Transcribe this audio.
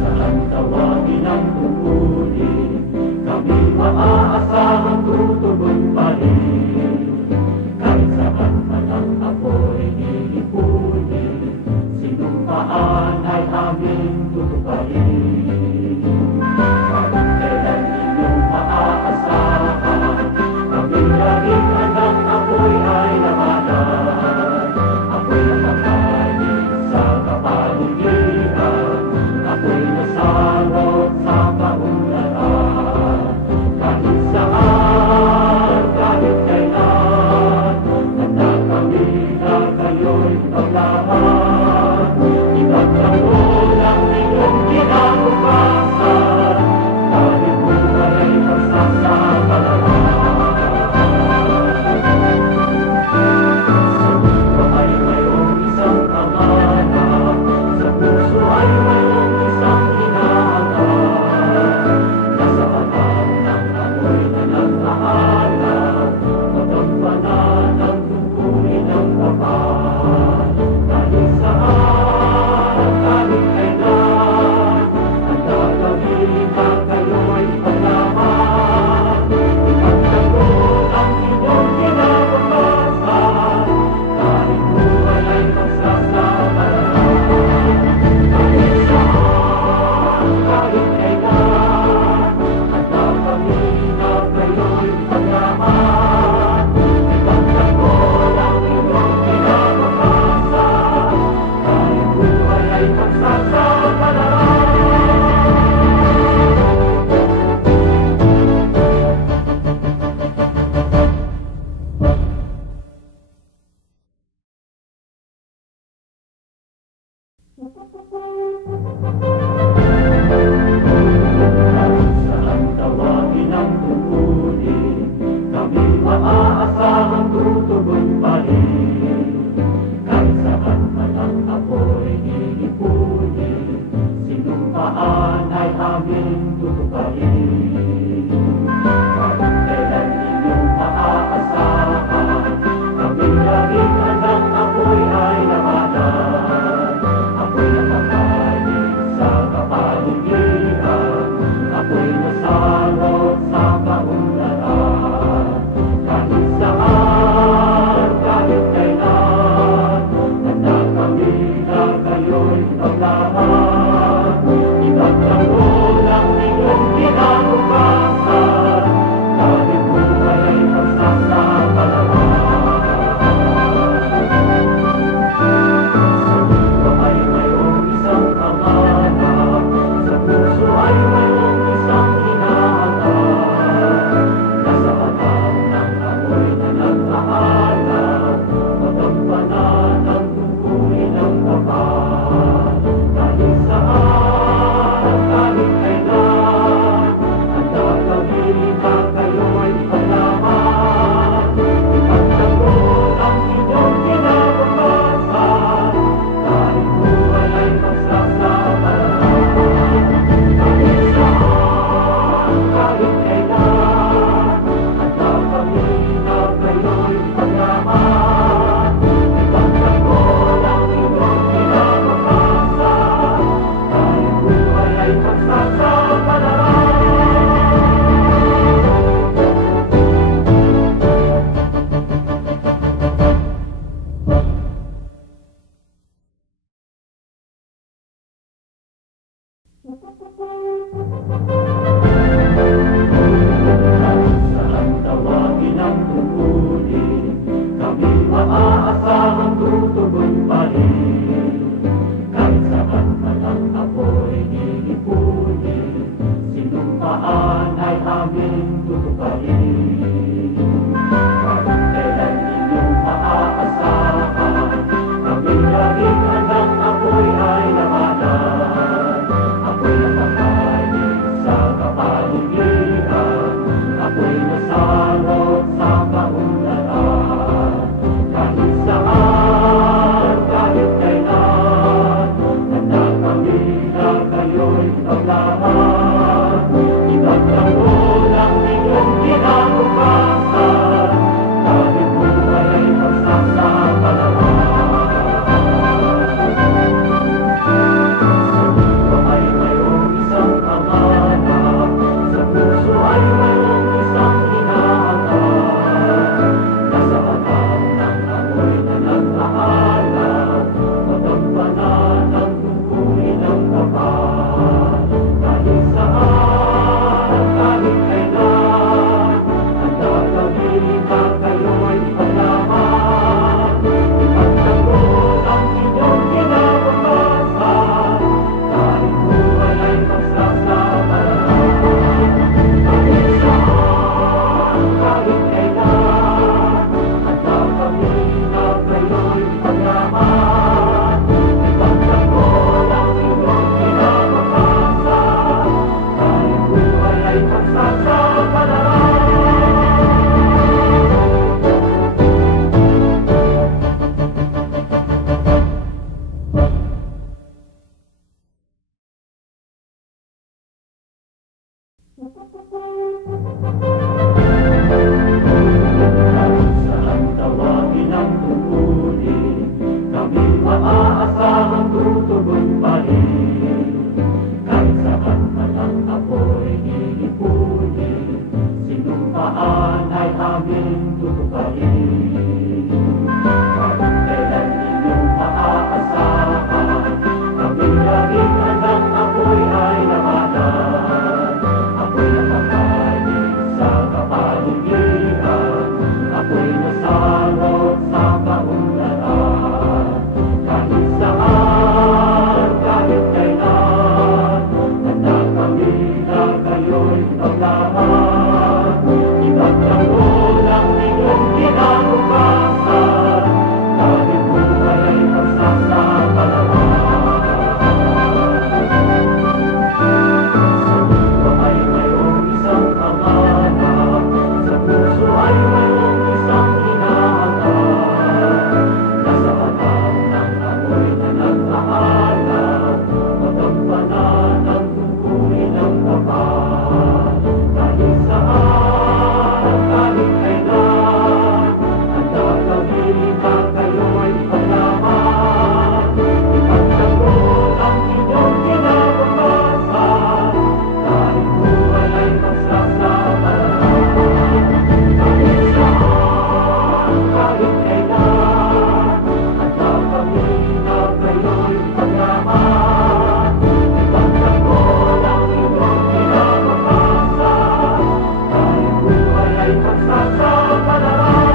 Saan tawagin ang tungkulin, kami maaasahang tutugon pa rin. Kahit saan man ang apoy iipunin, sinumpaan ay aming tutuparin. Kahit kailan inyong maaasahan, kami laging handang apoy ay labanan. Apoy na kakain sa kapaligiran, ako'y nasalot sa kaunlaran. Kahit saan, kahit kailan, handa kami na kayo'y paglaban. Ipagtanggol ang inyong kinabukasan, kahit buhay ay magsasabalaran. Sa mundo ay mayroong isang pangarap, sa puso ay mayroong isang hinahanap. Nasa alam ng amoy na nag-aalab, matampanan ang tungkulin ng kapal. Kahit saan, kahit kailan, handa kami na kayo'y paglaban. Ipagtanggol ang inyong kinabukasan, kahit buhay ay magsasabalaran. Kahit saan, kahit kailan, handa kami na kayo'y paglaban. Ipagtanggol ang inyong kinabukasan, kahit buhay ay magsasabalaran. Saan tawagin ang tungkulin, kami maaasahang tutugon pa rin. Kahit saan man ang apoy iipunin, sinumpaan ay aming tutuparin. Kahit kailan inyong maaasahan, kami laging handang apoy ay labanan. Ako'y nakakain sa kapaligiran, ako'y nasalot sa kaunlaran. Kahit saan, kahit kailan, handa kami na kayo'y paglaban. Ipagtanggol ang inyong kinabukasan, kahit buhay ay magsasabalaran. Sa mundo ay mayroong isang pangarap, sa puso ay mayroong isang hinahanap. Nasa alam ng amoy na nag-aalab, matampanan ang tungkulin ng kapal. Kahit saan, kahit kailan, handa kami na kayo'y paglaban. Ipagtanggol ang inyong kinabukasan, kahit buhay ay magsasabalaran. Kahit saan, kahit kailan, handa kami na kayo'y paglaban. Ipagtanggol ang inyong kinabukasan, kahit buhay ay magsasabalaran. Saan tawagin ang tungkulin, kami maaasahang tutugon pa rin. Kahit saan man ang apoy iipunin, sinumpaan ay aming tutuparin. Kahit kailan inyong maaasahan, kami laging handang apoy ay labanan. Ako'y nakakain sa kapaligiran, ako'y nasalot sa kaunlaran. Kahit saan, kahit kailan, handa kami na paglaman. Ipagtanggol ang inyong kinabukasan, dahil buhay ay pagsasapalaran. Saan tawagin ang tungkulin, kami maaasahang tutugon pa rin. Kahit saan man ang apoy nilipunin, sinumpaan ay aming tutuparin. Kahit kailan inyong maaasahan, kami laging handang apoy ay labanan. Ako'y nakakanig sa kapaligiran, ako'y nasalot sa kaunlaran. Kahit saan, kahit kailan, handa kami na kayo'y paglaban. Ipagtanggol ang inyong kinabukasan, dahil buhay ay pagsasapalaran. Ay mayroong isang pangarap, sa puso ay mayroong isang hinahanap. Nasa harap ng amoy na nag-aalab, magampanan ang tungkulin ng kapal. Kahit saan, kahit kailan, handa kami na kayo'y paglaban. Ipagtanggol ang inyong kinabukasan, dahil buhay ay pagsasapalaran. Kahit saan, kahit kailan, handa kami na kayo'y paglaban. Ipagtanggol ang inyong kinabukasan, dahil buhay ay pagsasapalaran.